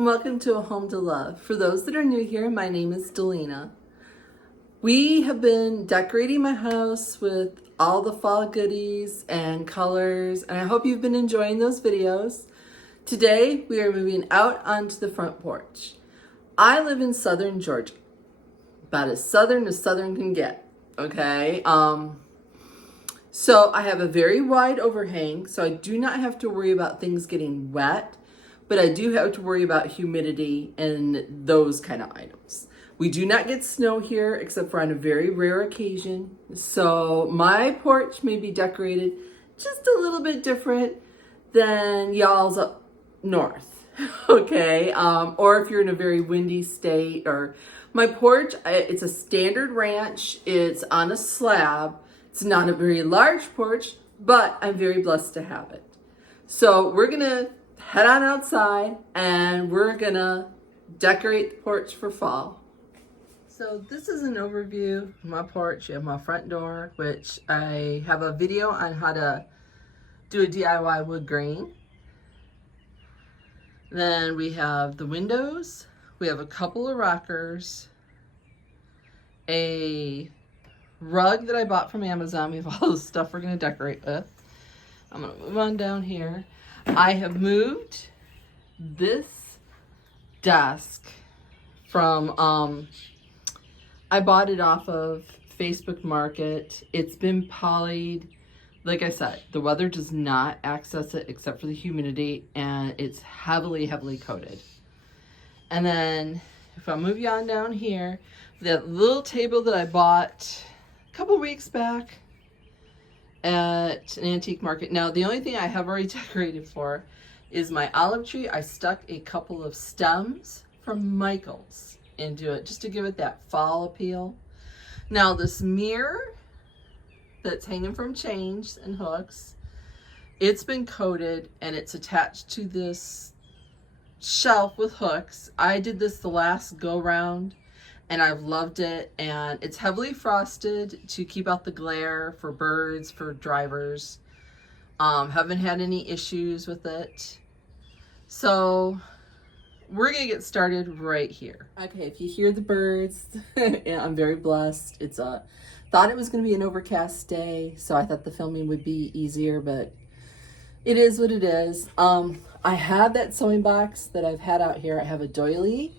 and welcome to A Home to Love. For those that are new here, my name is Delina. We have been decorating my house with all the fall goodies and colors, and I hope you've been enjoying those videos. Today, we are moving out onto the front porch. I live in southern Georgia, about as southern can get, okay? So I have a very wide overhang, so I do not have to worry about things getting wet, but I do have to worry about humidity and those kind of items. We do not get snow here except for on a very rare occasion. So my porch may be decorated just a little bit different than y'all's up north, okay? Or if you're in a very windy state. Or my porch, it's a standard ranch. It's on a slab. It's not a very large porch, but I'm very blessed to have it. So we're gonna head on outside and we're gonna decorate the porch for fall. So this is an overview of my porch. You have my front door, which I have a video on how to do a DIY wood grain. Then we have the windows. We have a couple of rockers, a rug that I bought from Amazon. We have all the stuff we're gonna decorate with. I'm gonna move on down here. I have moved this desk from, I bought it off of Facebook Market. It's been polyed. Like I said, the weather does not access it except for the humidity, and it's heavily, heavily coated. And then if I move you on down here, that little table that I bought a couple weeks back at an antique market. Now, the only thing I have already decorated for is my olive tree. I stuck a couple of stems from Michael's into it just to give it that fall appeal. Now, this mirror that's hanging from chains and hooks, it's been coated and it's attached to this shelf with hooks. I did this the last go round and I've loved it, and it's heavily frosted to keep out the glare for birds, for drivers. Haven't had any issues with it. So we're gonna get started right here. Okay, if you hear the birds, yeah, I'm very blessed. It's thought it was gonna be an overcast day, so I thought the filming would be easier, but it is what it is. I have that sewing box that I've had out here. I have a doily.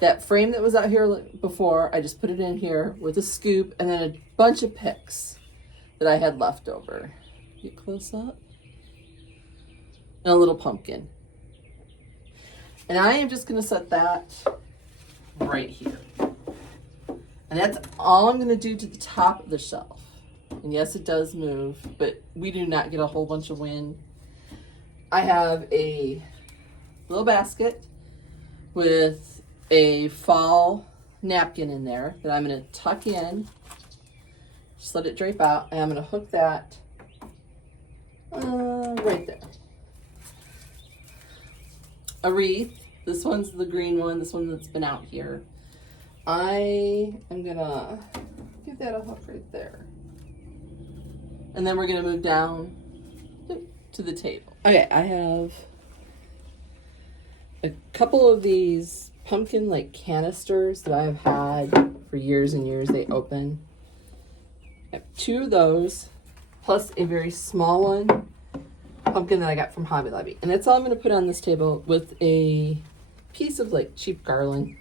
That frame that was out here before, I just put it in here with a scoop and then a bunch of picks that I had left over. Get close up. And a little pumpkin. And I am just gonna set that right here. And that's all I'm gonna do to the top of the shelf. And yes, it does move, but we do not get a whole bunch of wind. I have a little basket with a fall napkin in there that I'm going to tuck in, just let it drape out, and I'm going to hook that right there. A wreath. This one's the green one, this one that's been out here. I am going to give that a hook right there. And then we're going to move down to the table. Okay, I have a couple of these pumpkin like canisters that I've had for years and years. They open. I have two of those, plus a very small one pumpkin that I got from Hobby Lobby. And that's all I'm going to put on this table with a piece of like cheap garland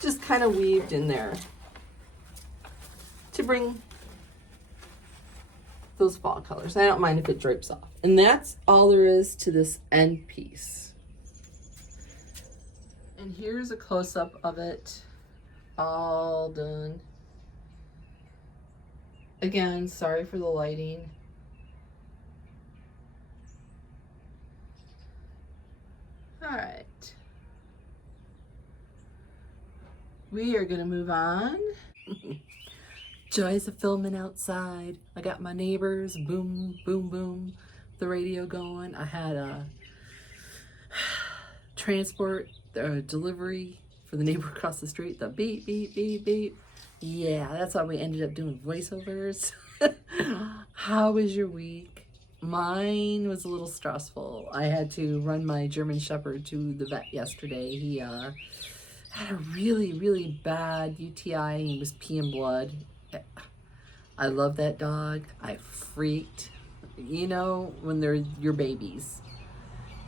just kind of weaved in there to bring those fall colors. I don't mind if it drapes off. And that's all there is to this end piece. And here's a close-up of it, all done. Again, sorry for the lighting. All right. We are gonna move on. Joys of filming outside. I got my neighbors, boom, boom, boom, the radio going. I had a transport delivery for the neighbor across the street, the beep, beep, beep, beep. Yeah, that's why we ended up doing voiceovers. How was your week? Mine was a little stressful. I had to run my German Shepherd to the vet yesterday. He had a really, really bad UTI. He was peeing blood. I love that dog. I freaked. You know, when they're your babies,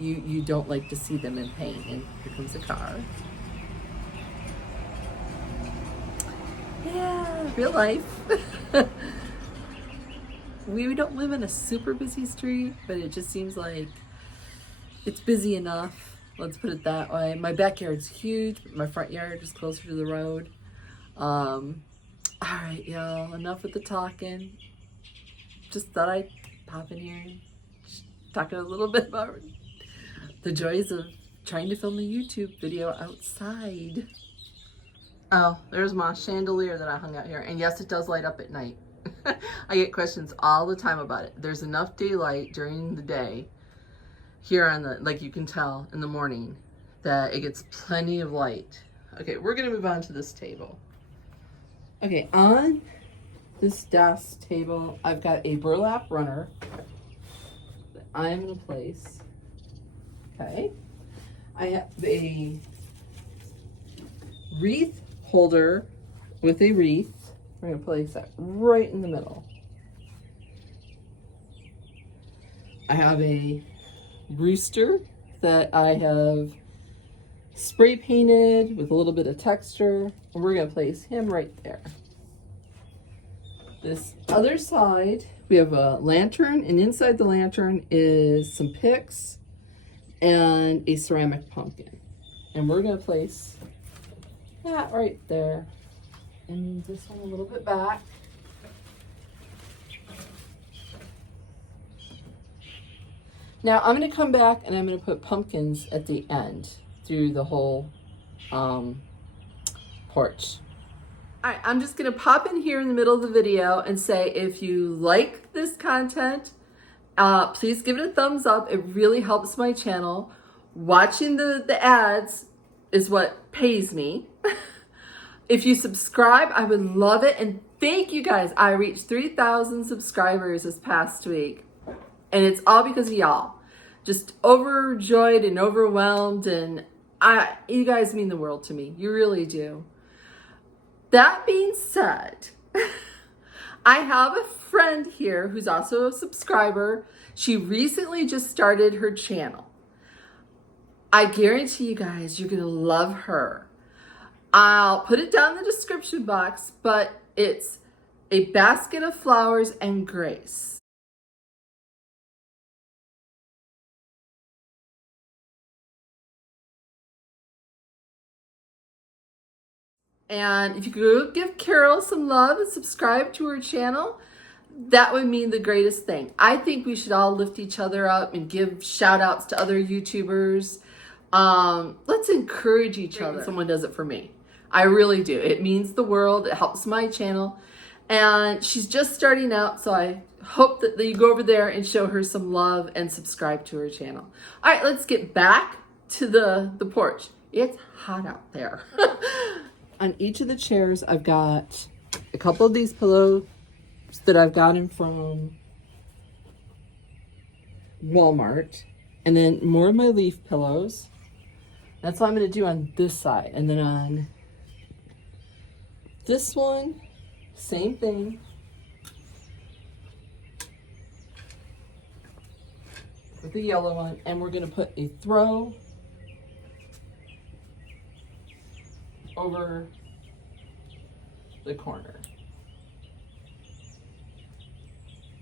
you don't like to see them in pain. And here comes a car. Yeah, real life. We don't live in a super busy street, but it just seems like it's busy enough. Let's put it that way. My backyard's huge, but my front yard is closer to the road. All right, y'all, enough with the talking. Just thought I'd pop in here and talk a little bit about the joys of trying to film a YouTube video outside. Oh, there's my chandelier that I hung out here. And yes, it does light up at night. I get questions all the time about it. There's enough daylight during the day here on the, like you can tell in the morning, that it gets plenty of light. Okay, we're gonna move on to this table. Okay, on this desk table, I've got a burlap runner that I'm gonna place. Okay, I have a wreath holder with a wreath. We're gonna place that right in the middle. I have a rooster that I have spray painted with a little bit of texture, and we're gonna place him right there. This other side, we have a lantern, and inside the lantern is some picks and a ceramic pumpkin. And we're gonna place that right there. And this one a little bit back. Now I'm going to come back and I'm going to put pumpkins at the end through the whole porch. All right, I'm just going to pop in here in the middle of the video and say if you like this content, please give it a thumbs up. It really helps my channel. Watching the ads is what pays me. If you subscribe, I would love it. And thank you guys. I reached 3,000 subscribers this past week. And it's all because of y'all. Just overjoyed and overwhelmed. And you guys mean the world to me. You really do. That being said, I have a friend here who's also a subscriber. She recently just started her channel. I guarantee you guys, you're going to love her. I'll put it down in the description box, but it's a basket of flowers and grace. And if you could give Carol some love and subscribe to her channel, that would mean the greatest thing. I think we should all lift each other up and give shout outs to other YouTubers. Let's encourage each other. Someone does it for me. I really do. It means the world. It helps my channel. And she's just starting out, so I hope that you go over there and show her some love and subscribe to her channel. All right, let's get back to the porch. It's hot out there. On each of the chairs, I've got a couple of these pillows that I've gotten from Walmart. And then more of my leaf pillows. That's what I'm going to do on this side. And then on this one, same thing. With the yellow one, and we're going to put a throw over the corner.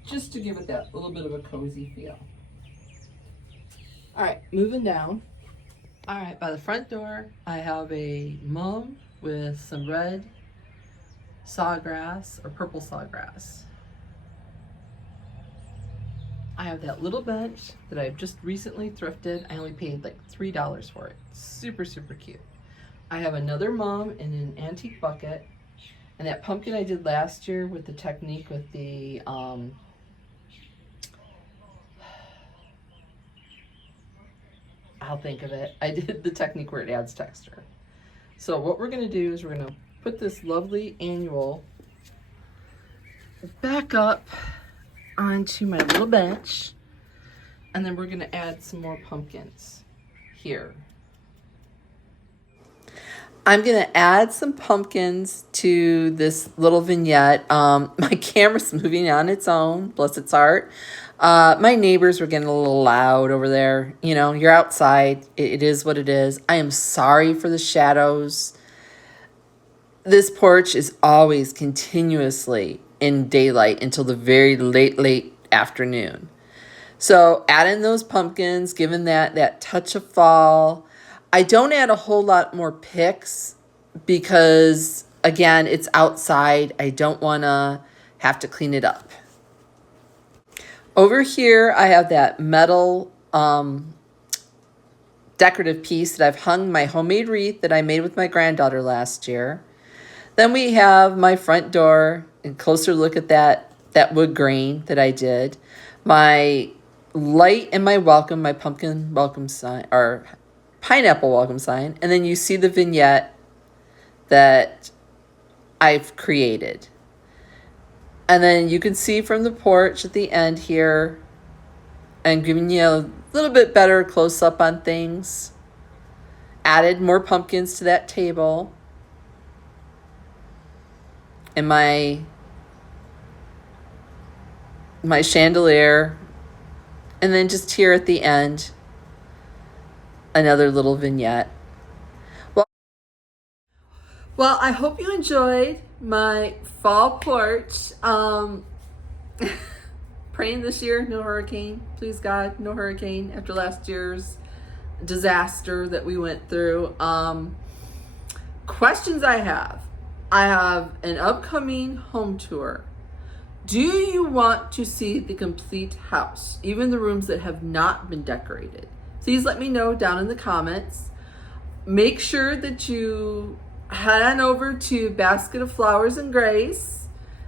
Just to give it that little bit of a cozy feel. All right, moving down. All right, by the front door, I have a mum with some red sawgrass or purple sawgrass. I have that little bench that I've just recently thrifted. I only paid like $3 for it. Super, super cute. I have another mum in an antique bucket. And that pumpkin I did last year with the technique with the, I'll think of it. I did the technique where it adds texture. So what we're gonna do is we're gonna put this lovely annual back up onto my little bench. And then we're gonna add some more pumpkins here. I'm gonna add some pumpkins to this little vignette. My camera's moving on its own, bless its heart. My neighbors were getting a little loud over there. You know, you're outside. It is what it is. I am sorry for the shadows. This porch is always continuously in daylight until the very late afternoon. So add in those pumpkins, given that touch of fall. I don't add a whole lot more picks because, again, it's outside. I don't want to have to clean it up. Over here, I have that metal decorative piece that I've hung my homemade wreath that I made with my granddaughter last year. Then we have my front door, and closer look at that wood grain that I did. My light and my welcome, my pumpkin welcome sign, or pineapple welcome sign. And then you see the vignette that I've created. And then you can see from the porch at the end here, I'm giving you a little bit better close up on things. Added more pumpkins to that table. And my chandelier. And then just here at the end, another little vignette. Well, I hope you enjoyed my fall porch. Praying this year, no hurricane. Please God, no hurricane after last year's disaster that we went through. Questions I have an upcoming home tour. Do you want to see the complete house, even the rooms that have not been decorated? Please let me know down in the comments. Make sure that you head on over to Basket of Flowers and Grace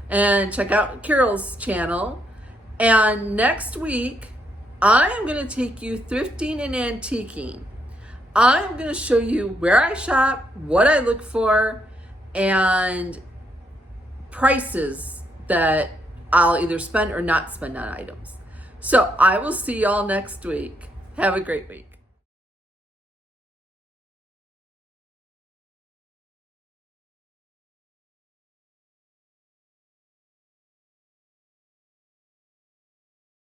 and check out Carol's channel. And next week, I am going to take you thrifting and antiquing. I'm going to show you where I shop, what I look for, and prices that I'll either spend or not spend on items. So I will see y'all next week. Have a great week.